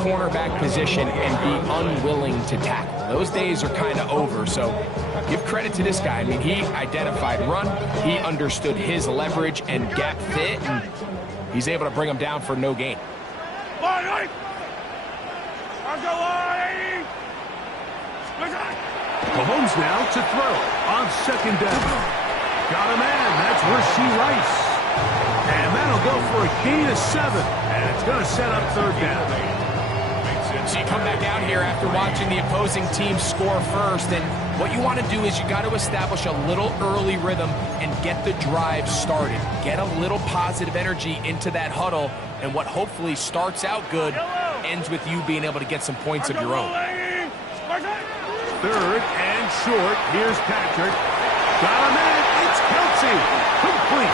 cornerback position and be unwilling to tackle. Those days are kind of over, so give credit to this guy. I mean, he identified run, he understood his leverage and gap fit, and he's able to bring him down for no gain. Mahomes now to throw on second down. Got a man. That's Rashee Rice. And that'll go for a gain of 7. And it's going to set up third down. So you come back out here after watching the opposing team score first, and what you want to do is you got to establish a little early rhythm and get the drive started. Get a little positive energy into that huddle, and what hopefully starts out good ends with you being able to get some points of your own. Third and short. Here's Patrick. Got a man. It's Kelce. Complete.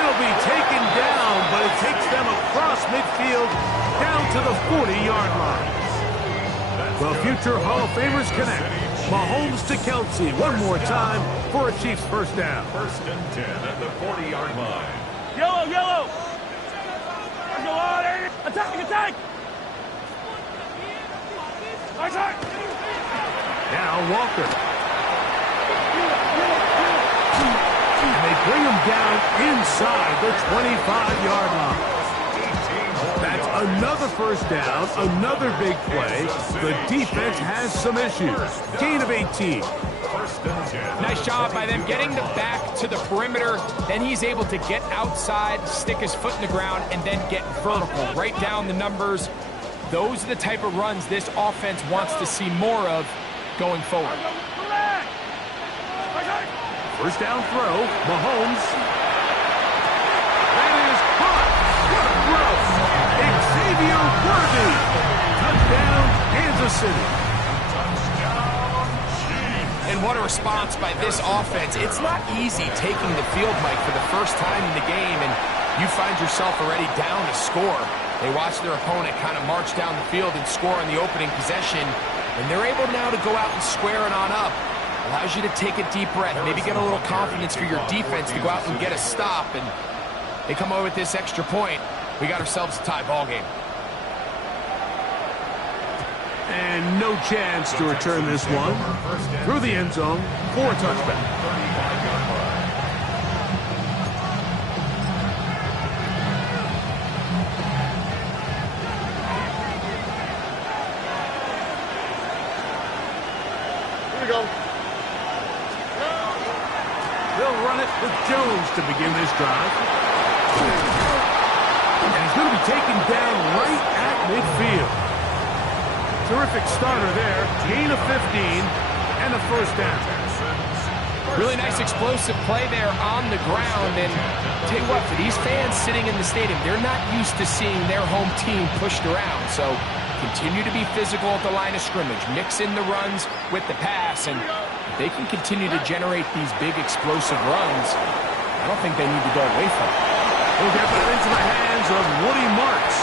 It'll be taken down, but it takes them across midfield down to the 40-yard line. The future Hall of Famers connect. Mahomes to Kelce one more time for a Chiefs first down. First and 10 at the 40-yard line. Yellow, yellow. Go on, attack, attack. Attack. Now Walker. And they bring him down inside the 25-yard line. That's another first down, another big play. The defense has some issues. Gain of 18. Nice job by them getting the back to the perimeter. Then he's able to get outside, stick his foot in the ground, and then get vertical. Right down the numbers. Those are the type of runs this offense wants to see more of going forward. First down throw, Mahomes. That is caught. What a throw. Xavier Worthy. Touchdown, Kansas City. And what a response by this offense. It's not easy taking the field, Mike, for the first time in the game, and you find yourself already down to score. They watch their opponent kind of march down the field and score on the opening possession, and they're able now to go out and square it on up. Allows you to take a deep breath, maybe get a little confidence for your defense to go out and get a stop, and they come away with this extra point. We got ourselves a tie ball game. And no chance to return this one. Through the end zone for a touchback. They'll run it with Jones to begin this drive. And he's going to be taken down right at midfield. Terrific starter there. Gain of 15 and a first down. Really nice explosive play there on the ground. And tell you what, for these fans sitting in the stadium, they're not used to seeing their home team pushed around. So continue to be physical at the line of scrimmage. Mix in the runs with the pass, and if they can continue to generate these big explosive runs, I don't think they need to go away from it. He'll get that into the hands of Woody Marks.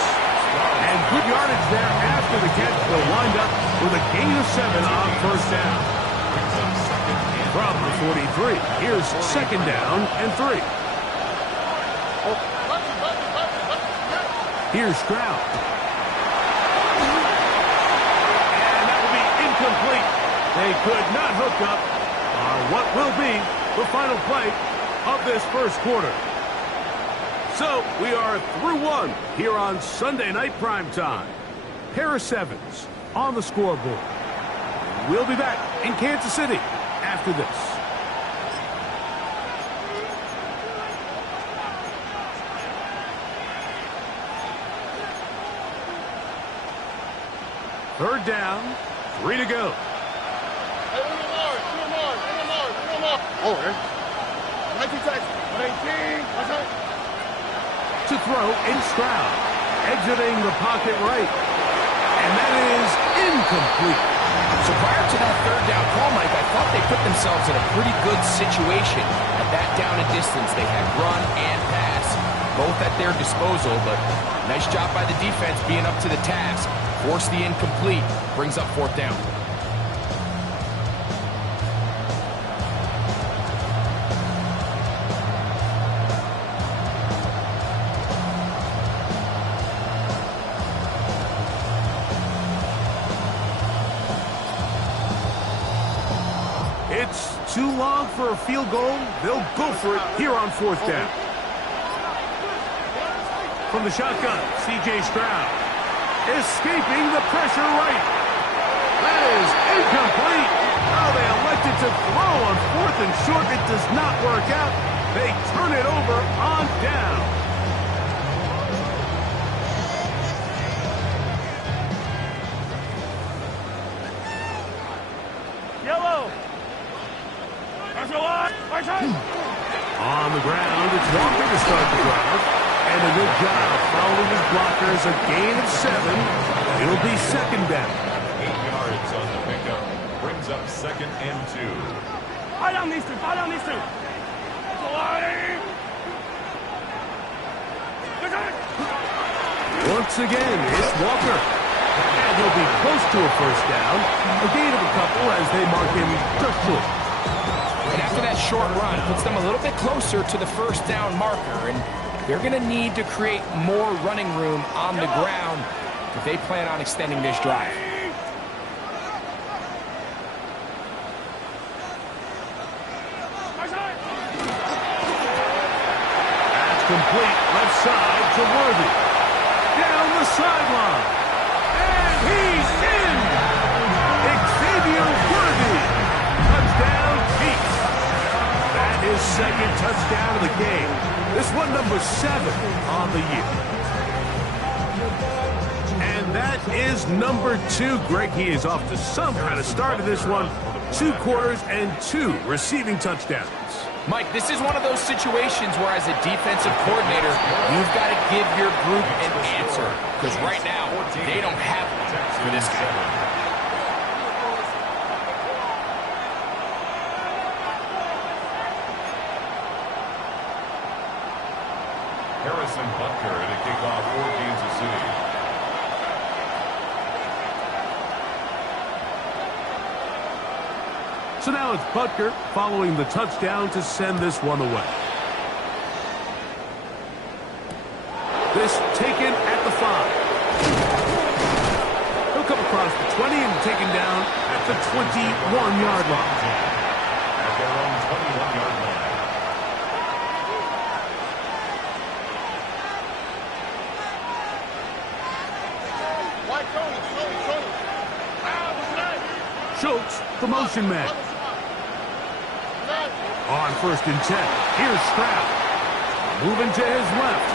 And good yardage there after the catch. They'll wind up with a gain of 7 on first down. From the 43, here's second down and 3. Here's Stroud. Incomplete. They could not hook up on what will be the final play of this first quarter. So we are through one here on Sunday Night Primetime. Harris Evans on the scoreboard. We'll be back in Kansas City after this. Third down. 3 to go. Hey, two more. Oh, okay. 19 seconds. 19. What's up? To throw in Stroud. Exiting the pocket right. And that is incomplete. So prior to that third down call, Mike, I thought they put themselves in a pretty good situation at that down and distance. They had run and pass, both at their disposal, but nice job by the defense being up to the task. Force the incomplete, brings up fourth down. It's too long for a field goal. They'll go for it here on fourth down. From the shotgun, C.J. Stroud. Escaping the pressure right. That is incomplete. Oh, they elected to throw on fourth and short. It does not work out. They turn it over on down. Yellow. On the ground, it's Walker to start the drive. And a good job following his blockers. A gain of 7. It'll be second down. 8 yards on the pickup. Brings up 2nd and 2. Fire down these two. Fire down these two. Once again, it's Walker. And he'll be close to a first down. A gain of a couple as they mark him just short. And after that short run, puts them a little bit closer to the first down marker. And they're going to need to create more running room on the ground if they plan on extending this drive. That's complete. Left side to Worthy. Down the sideline. And he's in! Xavier Worthy. Touchdown, Chiefs. That is second touchdown of the game. This one number 7 on the year. And that is number 2. Greg, he is off to some kind of start of this one. 2 quarters and 2 receiving touchdowns. Mike, this is one of those situations where as a defensive coordinator, you've got to give your group an answer. Because right now, they don't have one for this guy. Harrison Butker to kick off for Kansas City. So now it's Butker following the touchdown to send this one away. This taken at the 5. He'll come across the 20 and taken down at the 21-yard line. At their own 21-yard line. Schultz, the motion man. On 1st and 10, here's Stroud. Moving to his left.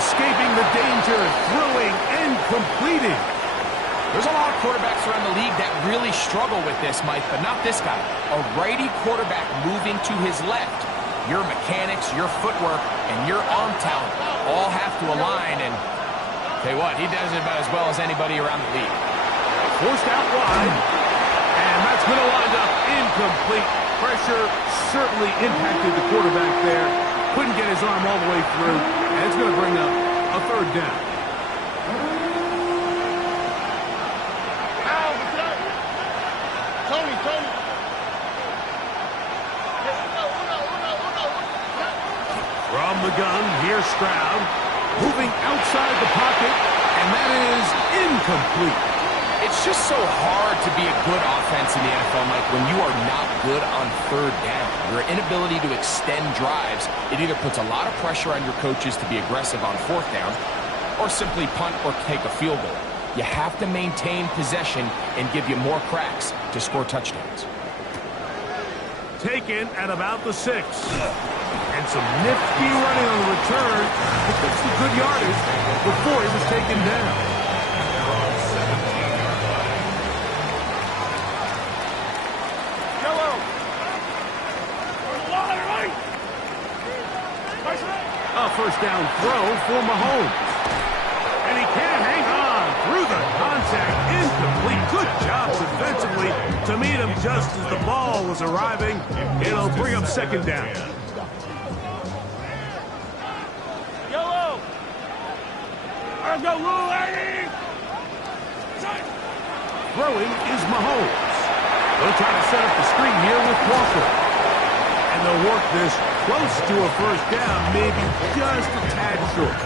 Escaping the danger, throwing and completing. There's a lot of quarterbacks around the league that really struggle with this, Mike, but not this guy. A righty quarterback moving to his left. Your mechanics, your footwork, and your arm talent all have to align, and tell you what, he does it about as well as anybody around the league. Forced out wide. And that's going to wind up incomplete. Pressure certainly impacted the quarterback there. Couldn't get his arm all the way through. And it's going to bring up a 3rd down. Tony. From the gun, here's Stroud. Moving outside the pocket. And that is incomplete. It's just so hard to be a good offense in the NFL, Mike, when you are not good on 3rd down. Your inability to extend drives, it either puts a lot of pressure on your coaches to be aggressive on 4th down or simply punt or take a field goal. You have to maintain possession and give you more cracks to score touchdowns. Taken at about the 6. And some nifty running on the return. He took some good yardage before he was taken down. A 1st down throw for Mahomes. And he can't hang on through the contact. Incomplete. Good job defensively to meet him just as the ball was arriving. It'll bring up 2nd down. Yellow. Let's go, Lou, Eddie. Throwing is Mahomes. They'll try to set up the screen here with Walker. And they'll work this close to a 1st down, maybe just a tad short.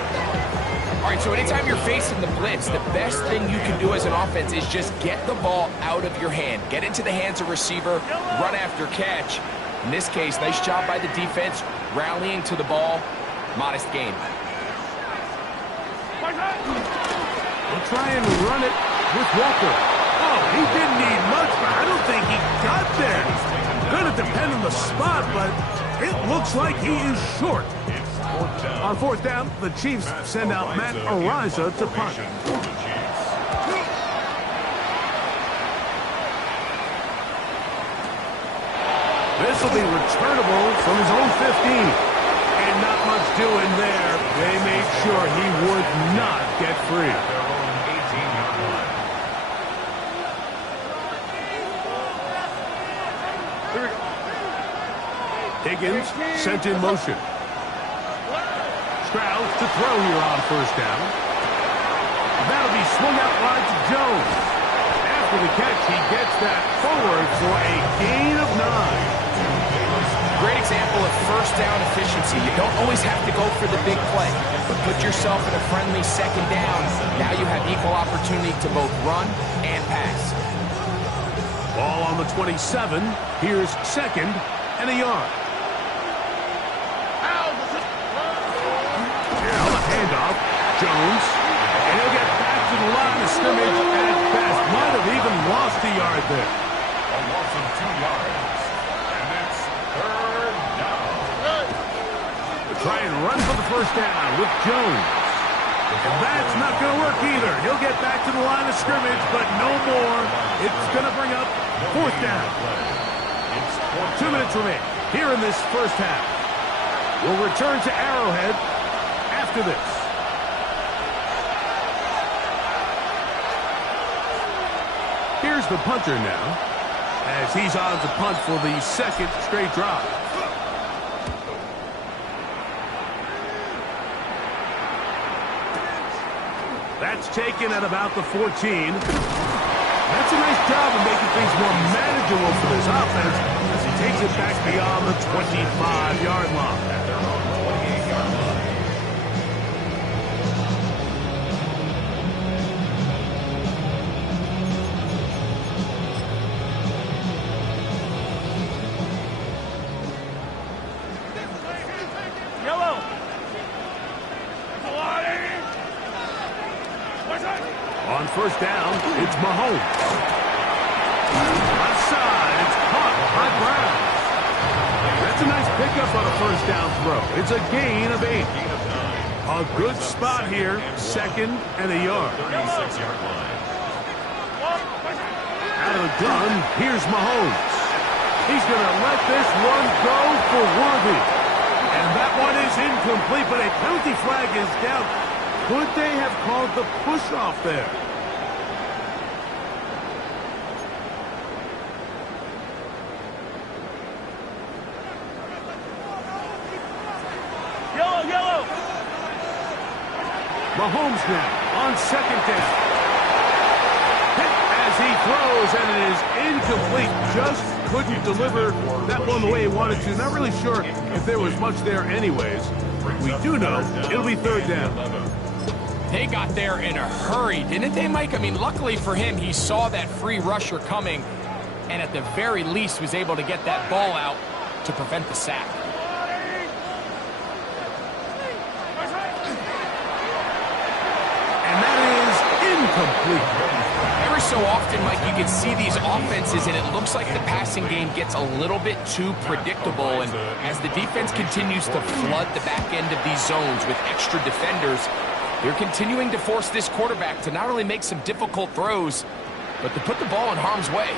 All right, so anytime you're facing the blitz, the best thing you can do as an offense is just get the ball out of your hand. Get into the hands of receiver, run after catch. In this case, nice job by the defense, rallying to the ball. Modest gain. They'll try and run it with Walker. Oh, he didn't need much, but I don't think he got there. Going to depend on the spot, but it looks like he is short. On fourth down, the Chiefs send out Matt Araiza to punt. This will be returnable from his own 15. And not much doing there. They made sure he would not get free. Higgins sent in motion. Stroud to throw here on first down. That'll be swung out wide to Jones. After the catch, he gets that forward for a gain of 9. Great example of first down efficiency. You don't always have to go for the big play, but put yourself in a friendly second down. Now you have equal opportunity to both run and pass. Ball on the 27. Here's second and a yard. Now the handoff. Jones. And he'll get back to the line of scrimmage at best. Might have even lost a yard there. A loss of 2 yards. And it's third down. They'll try and run for the first down with Jones. And that's not going to work either. He'll get back to the line of scrimmage, but no more. It's going to bring up fourth down. 2 minutes remain here in this first half. We'll return to Arrowhead after this. Here's the punter now, as he's on to punt for the second straight drive. That's taken at about the 14. That's a nice job of making things more manageable for this offense as he takes it back beyond the 25-yard line. On first down, it's Mahomes. Outside, it's caught by Brown. That's a nice pickup on a first down throw. It's a gain of 8. A good spot here, second and a yard. 36-yard line. Out of the gun, here's Mahomes. He's going to let this one go for Worthy. And that one is incomplete, but a penalty flag is down. Could they have called the push-off there? Yellow! Mahomes now on second down. Hit as he throws, and it is incomplete. Just couldn't deliver that one the way he wanted to. Not really sure if there was much there anyways. We do know it'll be third down. They got there in a hurry, didn't they, Mike? I mean, luckily for him, he saw that free rusher coming, and at the very least was able to get that ball out to prevent the sack. And that is incomplete. Every so often, Mike, you can see these offenses, and it looks like the passing game gets a little bit too predictable, and as the defense continues to flood the back end of these zones with extra defenders, they're continuing to force this quarterback to not only make some difficult throws, but to put the ball in harm's way.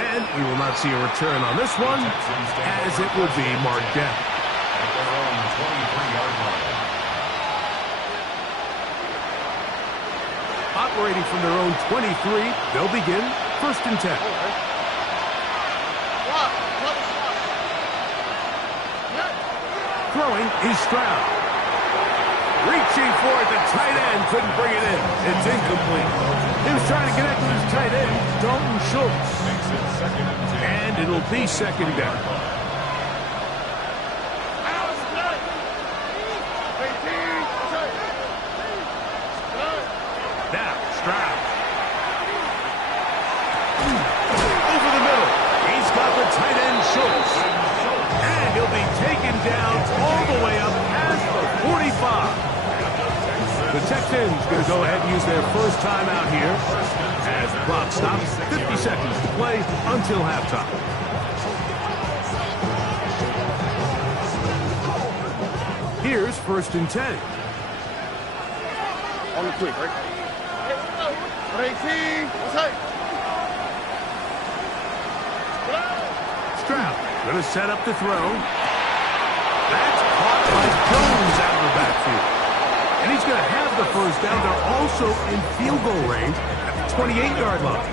And we will not see a return on this one, as it would be marked down. At their own 23-yard line. Operating from their own 23, they'll begin first and 10. Throwing is Stroud. Reaching for it, the tight end couldn't bring it in. It's incomplete. He was trying to connect with his tight end, Dalton Schultz. And it'll be second down. down all the way up past the 45. The Texans going to go ahead and use their first timeout here as the clock stops. 50 seconds to play until halftime. Here's 1st and 10. On the quick, right? 18. What's that? Stroud going to set up to throw. That's caught by Jones out of the backfield. And he's going to have the first down. They're also in field goal range at the 28-yard line.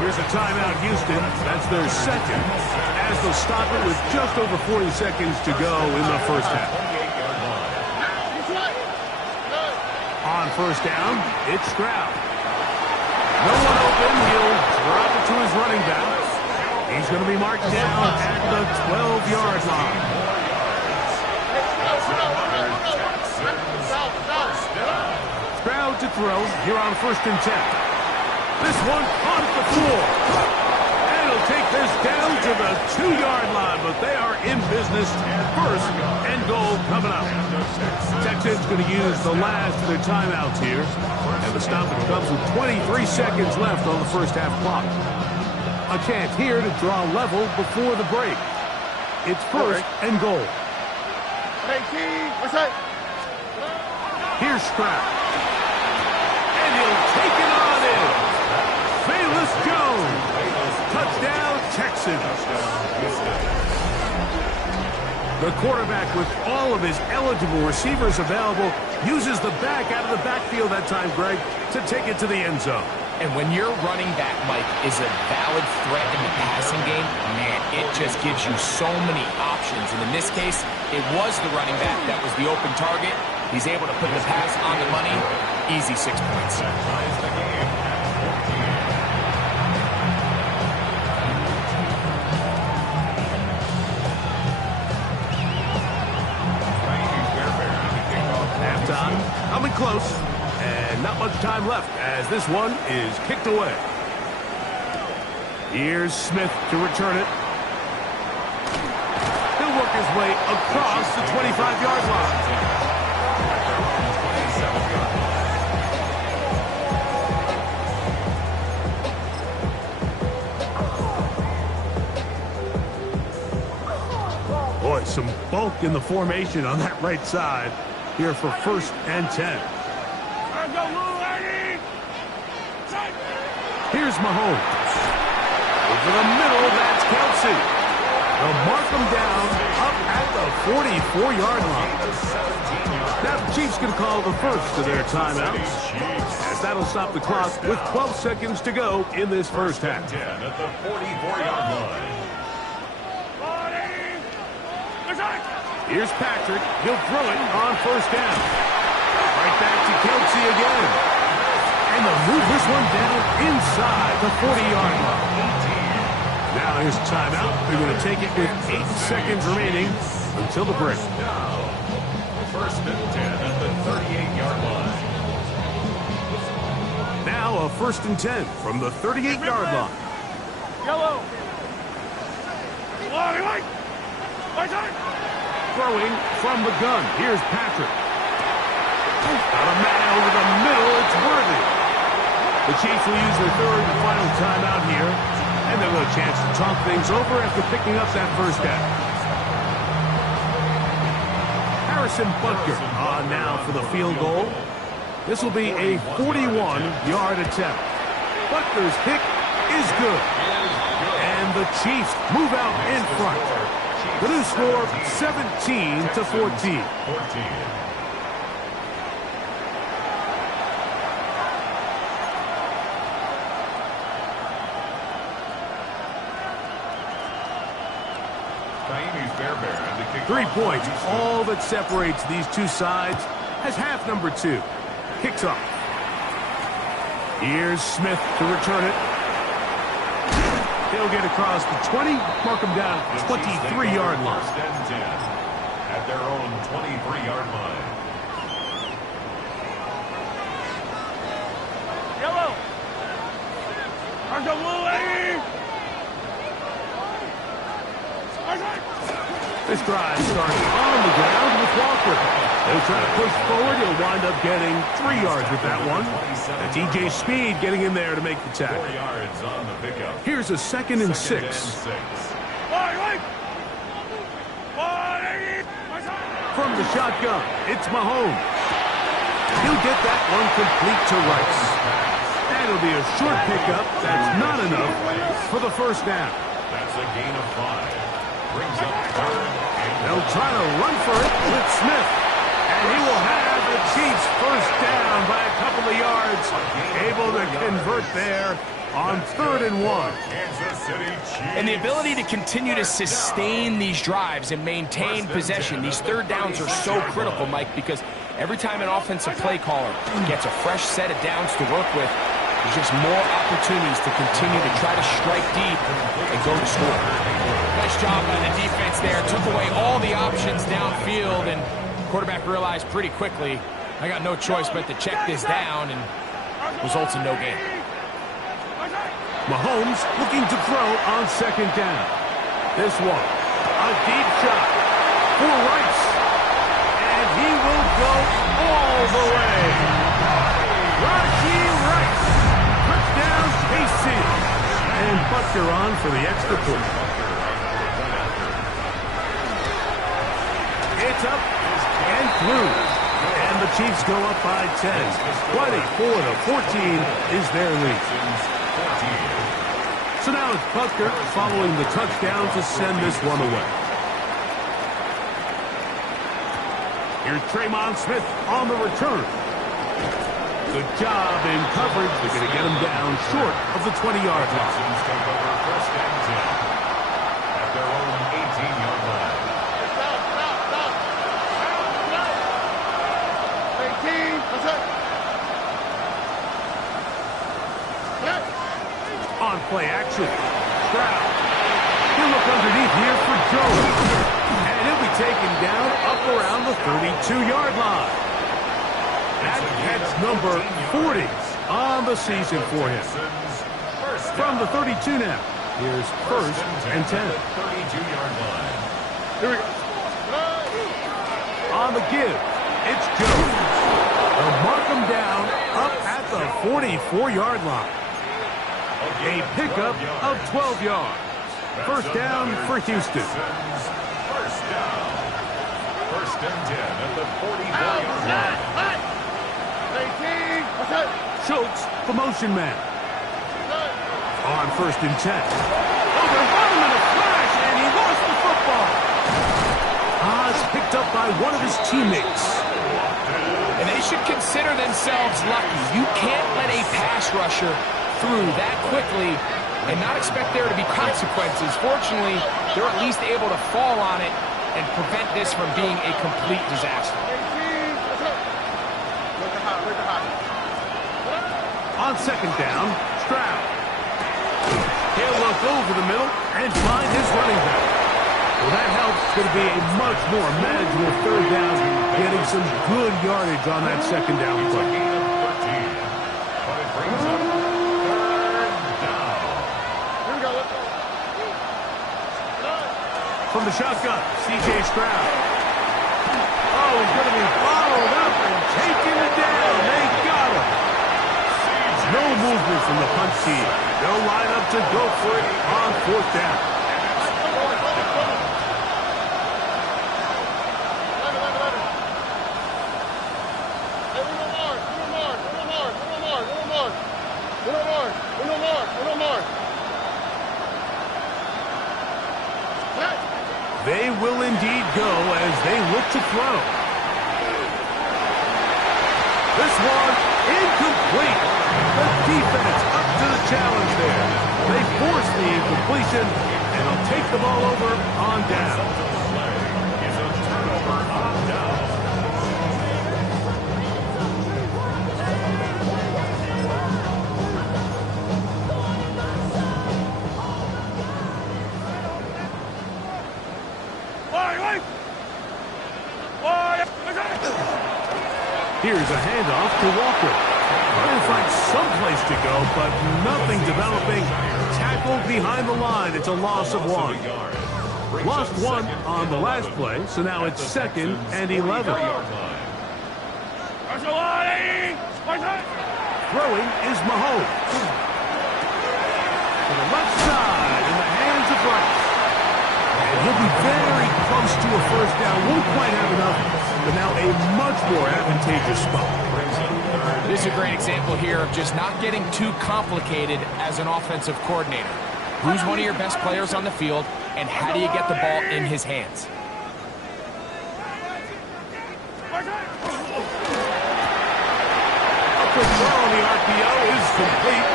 Here's a timeout, Houston. That's their second, as they'll stop it with just over 40 seconds to go in the first half. On first down, it's Stroud. No one open. He'll drop it to his running back. He's going to be marked down at the 12-yard line. Stroud to throw here on 1st and 10. This one on the floor. And he'll take this down to the 2-yard line, but they are in business. 1st and goal coming up. Texans going to use the last of their timeouts here. And the stoppage comes with 23 seconds left on the first half clock. A chance here to draw level before the break. It's 1st and goal. 18. What's that? Here's Stroud. And he'll take it on in. Velus Jones. Touchdown, Texans. The quarterback, with all of his eligible receivers available, uses the back out of the backfield that time, Greg, to take it to the end zone. And when your running back, Mike, is a valid threat in the passing game, man, it just gives you so many options. And in this case, it was the running back that was the open target. He's able to put the pass on the money. Easy 6 points. Halftime coming close. And not much time left as this one is kicked away. Here's Smith to return it. He'll work his way across the 25-yard line. Boy, some bulk in the formation on that right side here for 1st and 10. Here's Mahomes. Over the middle, that's Kelsey. They'll mark him down up at the 44-yard line. Now the Chiefs can call the first of their timeouts, as that'll stop the clock with 12 seconds to go in this first half. 10 at the 44-yard line. Here's Patrick. He'll throw it on 1st down. Right back to Kelsey again. And they'll move this one down inside the 40-yard line. Now here's timeout. They're going to take it with 8 seconds remaining until the break. Now, 1st and 10 at the 38-yard line. Now a 1st and 10 from the 38-yard line. Yellow. Throwing from the gun. Here's Patrick. Got a man over the middle. It's Worthy. The Chiefs will use their 3rd and final timeout here, and they'll have a chance to talk things over after picking up that first down. Harrison Butker on now for the field goal. This will be a 41-yard attempt. Butker's kick is good. And the Chiefs move out in front. The new score, 17-14. Taimi's Bear 3 points, all that separates these two sides as half number 2 kicks off. Here's Smith to return it. He'll get across the 20, mark him down at the 23-yard line. 1st and 10 at their own 23-yard line. Yellow. This drive starts on the ground with Walker. They'll try to push forward. He'll wind up getting 3 yards with that one. That's E.J. Speed getting in there to make the tackle. 4 yards on the pickup. Here's a 2nd and 6. From the shotgun, it's Mahomes. He'll get that one complete to Rice. And it'll be a short pickup. That's not enough for the first down. That's a gain of 5. Brings up 3rd. They'll try to run for it with Smith. And he will have the Chiefs first down by a couple of yards. Able to convert there on 3rd and 1. Kansas City Chiefs. And the ability to continue to sustain these drives and maintain possession, these 3rd downs are so critical, Mike, because every time an offensive play caller gets a fresh set of downs to work with, there's just more opportunities to continue to try to strike deep and go to score. Nice job by the defense there. Took away all the options downfield, and quarterback realized pretty quickly, I got no choice but to check this down, and results in no gain. Mahomes looking to throw on 2nd down. This one, a deep shot for Rice. And he will go all the way. Rashee Rice. Touchdown, KC. And Butker on for the extra point. It's up and through. And the Chiefs go up by 10. 24-14 is their lead. So now it's Butker following the touchdown to send this one away. Here's Tremon Smith on the return. Good job in coverage. They're going to get him down short of the 20-yard line. Texans take over 1st and 10 at their own 18-yard line. On play action. Stroud. He'll look underneath here for Jones. And he'll be taken down up around the 32-yard line. That's number 40 on the season for him. From the 32 now. Here's 1st and 10. 32-yard line. Here we go. On the give, it's Jones. They'll mark him down up at the 44-yard line. A pickup of 12 yards. First down for Houston. First down. 1st and 10 at the 44-yard line. Schultz, the motion man. On 1st and 10. Overrun him in a flash, and he lost the football. Oz picked up by one of his teammates. And they should consider themselves lucky. You can't let a pass rusher through that quickly and not expect there to be consequences. Fortunately, they're at least able to fall on it and prevent this from being a complete disaster. On 2nd down, Stroud. He'll look over the middle and find his running back. Well, that helps. It's going to be a much more manageable 3rd down, getting some good yardage on that 2nd down play. Gain of 13, but it brings up 3rd down. From the shotgun, C.J. Stroud. Oh, he's going to be followed up and taken down. They got him. No movement from the punch team. They'll line up to go for it on 4th down. They will indeed go as they look to throw. This one incomplete. The defense up to the challenge there. They force the incompletion, and they'll take the ball over on down. Is a turnover on down. Here's a handoff to Walker. Trying to find someplace to go, but nothing developing. Tackled behind the line. It's a loss of 1. Lost one on the last play, so now it's 2nd and 11. Throwing is Mahomes. To the left side in the hands of Rice. And he'll be very close to a first down. Won't quite have enough, but now a much more advantageous spot. This is a great example here of just not getting too complicated as an offensive coordinator. Who's one of your best players on the field, and how do you get the ball in his hands? A quick throw on the RPO is complete,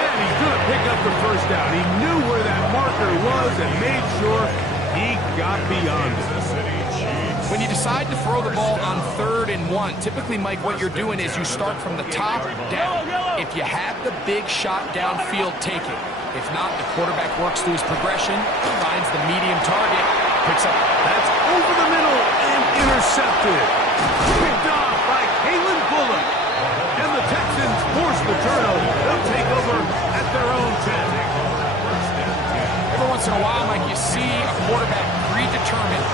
and he's going to pick up the first down. He knew where that marker was and made sure he got beyond it. When you decide to throw the ball on 3rd and 1, typically, Mike, what you're doing is you start from the top down. If you have the big shot downfield, take it. If not, the quarterback works through his progression, finds the medium target, picks up. That's over the middle and intercepted. Picked off by Kalen Bullock. And the Texans force the turnover. They'll take over at their own 10. Every once in a while, Mike, you see a quarterback predetermined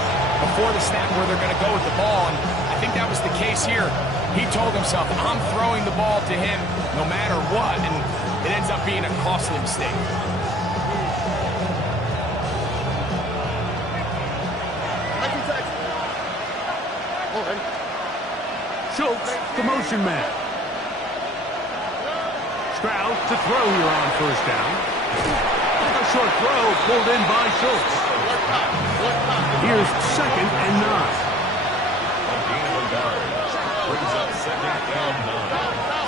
before the snap where they're going to go with the ball, and I think that was the case here. He told himself, I'm throwing the ball to him no matter what, and it ends up being a costly mistake. Schultz, the motion man. Stroud to throw here on first down. A short throw pulled in by Schultz. Here's 2nd and 9.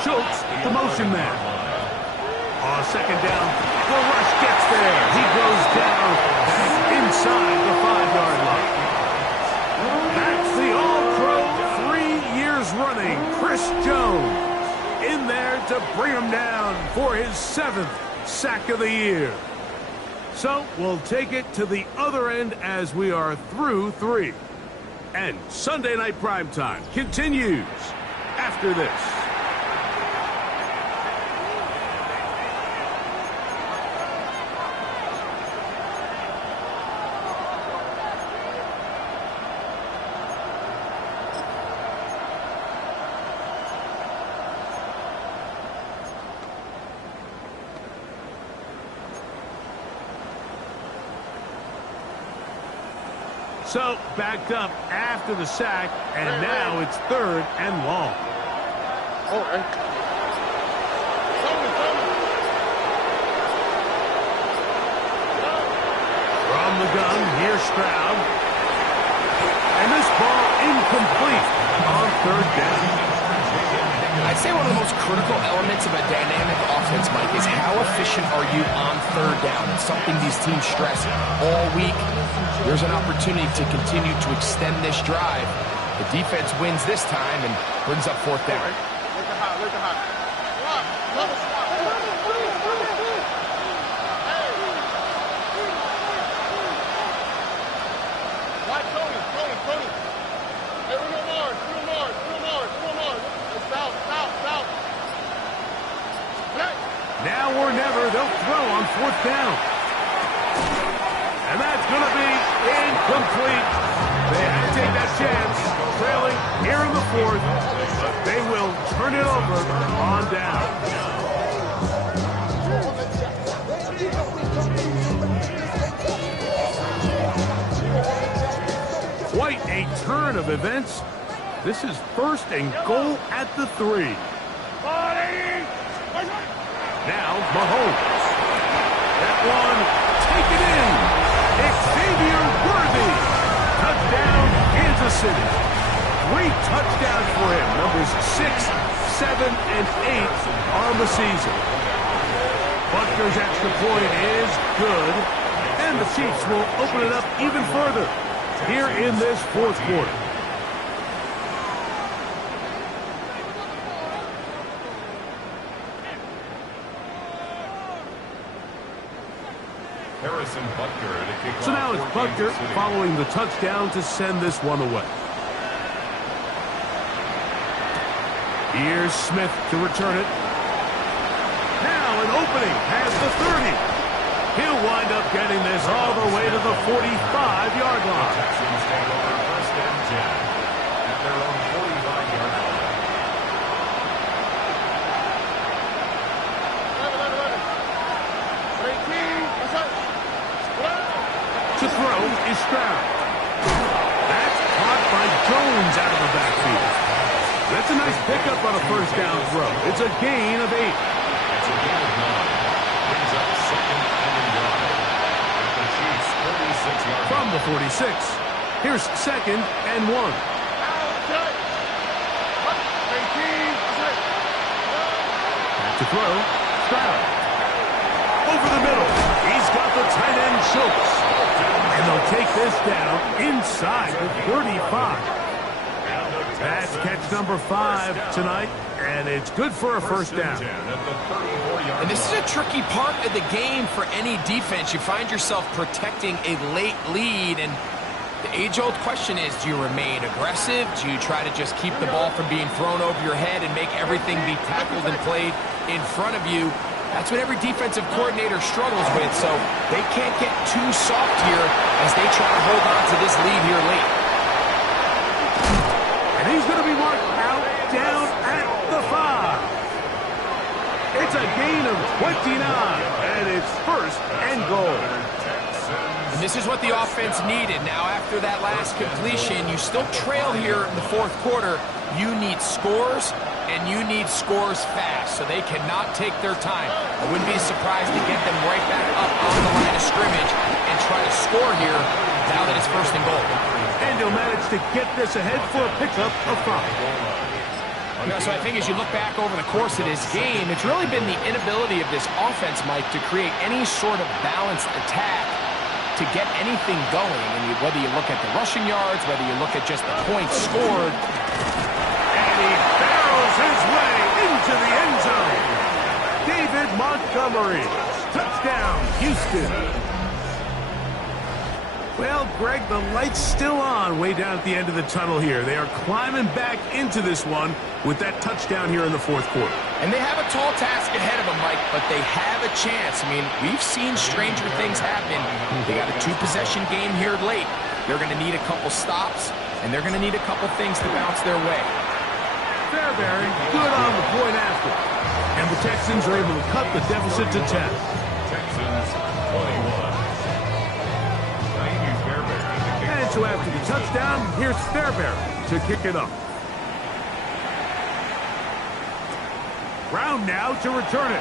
Schultz, the motion man. On 2nd down, the rush gets there. He goes down back inside the 5-yard line. That's the All-Pro 3 years running, Chris Jones, in there to bring him down for his 7th sack of the year. So we'll take it to the other end as we are through 3. And Sunday Night Primetime continues after this. So, backed up after the sack, and now it's 3rd and long. From the gun, here's Stroud. And this ball incomplete on 3rd down. I'd say one of the most critical elements of a dynamic offense, Mike, is how efficient are you on 3rd down? It's something these teams stress all week. There's an opportunity to continue to extend this drive. The defense wins this time and brings up 4th down. Now or never, they'll throw on 4th down. And that's going to be incomplete. They had to take that chance. Trailing here in the 4th. They will turn it over on down. Quite a turn of events. This is 1st and goal at the 3. Now, Mahomes. That one, take it in. Xavier Worthy. Touchdown, Kansas City. 3 touchdowns for him. Numbers 6, 7, and 8 on the season. Buckner's extra point is good. And the Chiefs will open it up even further here in this 4th quarter. So now it's Buckner following the touchdown to send this one away. Here's Smith to return it. Now an opening past the 30. He'll wind up up getting this all the way to the 45-yard line. Texans take over first and 10 at their own 45-yard line. To throw is Stroud. That's caught by Jones out of the backfield. That's a nice pickup on a first down throw. It's a gain of 8. It's a gain of 9. Brings up second and 1 at the Chiefs' 36-yard From the 46, here's second and 1. Back to throw, Stroud. Over the middle, he's got the tight end Schultz. And they'll take this down inside the 35. That's catch number 5 tonight, and it's good for a first down. And this is a tricky part of the game for any defense. You find yourself protecting a late lead, and the age-old question is, do you remain aggressive? Do you try to just keep the ball from being thrown over your head and make everything be tackled and played in front of you? That's what every defensive coordinator struggles with, so they can't get too soft here as they try to hold on to this lead here late. And he's going to be marked out down at the 5. It's a gain of 29, and it's first and goal. And this is what the offense needed. Now, after that last completion, you still trail here in the fourth quarter. You need scores, and you need scores fast, so they cannot take their time. I wouldn't be surprised to get them right back up on the line of scrimmage and try to score here now that it's first and goal. And he'll manage to get this ahead for a pickup of 5. So I think as you look back over the course of this game, it's really been the inability of this offense, Mike, to create any sort of balanced attack to get anything going. And whether you look at the rushing yards, whether you look at just the points scored. And he barrels his way into the end zone. David Montgomery. Touchdown, Houston. Well, Greg, the light's still on way down at the end of the tunnel here. They are climbing back into this one with that touchdown here in the fourth quarter. And they have a tall task ahead of them, Mike, but they have a chance. I mean, we've seen stranger things happen. They got a 2-possession game here late. They're going to need a couple stops, and they're going to need a couple things to bounce their way. Fairbury, good on the point after. And the Texans are able to cut the deficit to 10. Texans 21. And so after the touchdown, here's Fairbury to kick it up. Brown now to return it.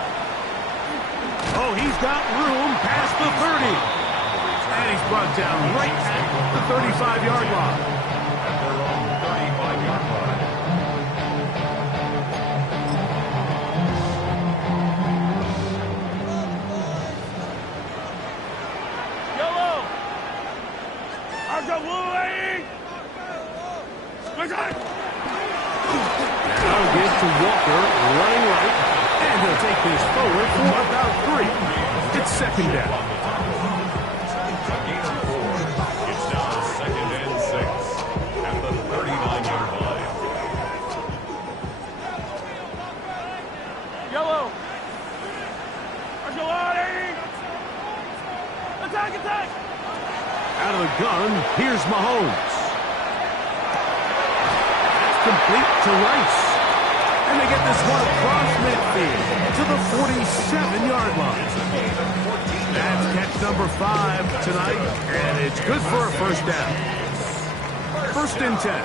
Oh, he's got room past the 30. And he's brought down right at the 35-yard line. At their own 35-yard line. Yellow! Argo blue, lady! Now gives to Walker, running right, and he'll take this forward for about 3. It's second down. A gain of 4. It's now second and 6 at the 39-yard line. Yellow! Argo lady! Attack, attack! Out of the gun, here's Mahomes. That's complete to Rice. And they get this one across midfield to the 47-yard line. That's catch number 5 tonight, and it's good for a first down. First and 10.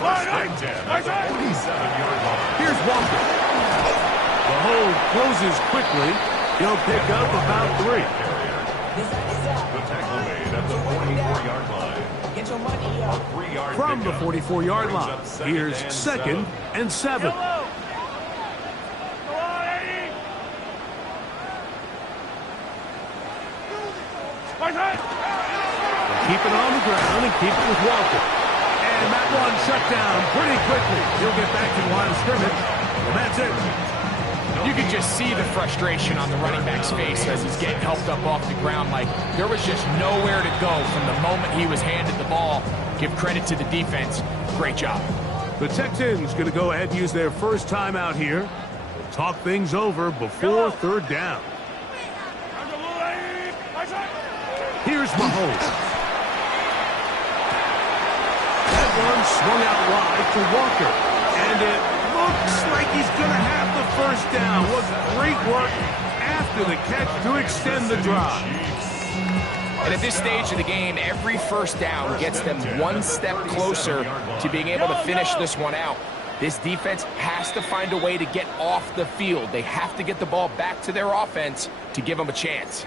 First and 10 at the 47-yard line. Here's Walker. The hold closes quickly. He'll pick up about 3. The tackle made at the 44-yard line. A 3-yard From the pickup. 44-yard Brings line, up second here's and second and 7. Yellow! Go on, lady! Right side! Keep it on the ground and keep it with Walker. And that one shut down pretty quickly. He'll get back to the line of scrimmage. And that's it. You can just see the frustration on the running back's face as he's getting helped up off the ground. Like, there was just nowhere to go from the moment he was handed the ball. Give credit to the defense. Great job. The Texans going to go ahead and use their first time out here. Talk things over before third down. Argo blue, lady! Here's Mahomes. That one swung out wide to Walker. And it looks like he's going to have the first down. Was great work after the catch to extend the drive. And at this stage of the game, every first down gets them one step closer to being able to finish this one out. This defense has to find a way to get off the field. They have to get the ball back to their offense to give them a chance.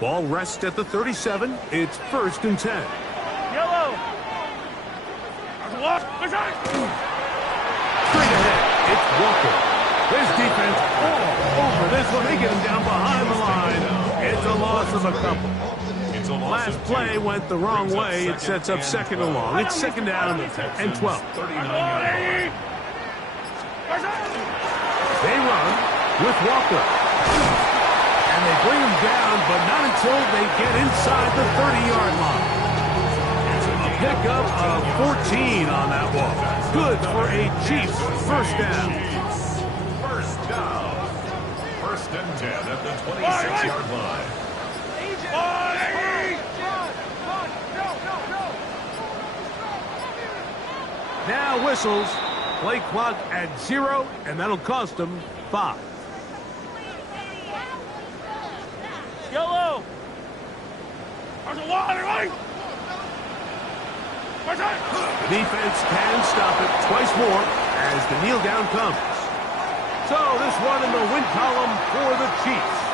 Ball rests at the 37. It's 1st and 10. Yellow. Straight ahead, it's Walker. This defense all over this one. They get him down behind the line. It's a loss of a couple. Last play went the wrong way. It sets up 2nd and long. It's 2nd down and 12. They run with Walker. And they bring him down, but not until they get inside the 30-yard line. A pickup of 14 on that ball. Good for a Chiefs first down. First down. 1st and 10 at the 26-yard line. Now whistles. Play clock at 0, and that'll cost them 5. Yellow. Defense can stop it twice more as the kneel down comes. So this one in the win column for the Chiefs.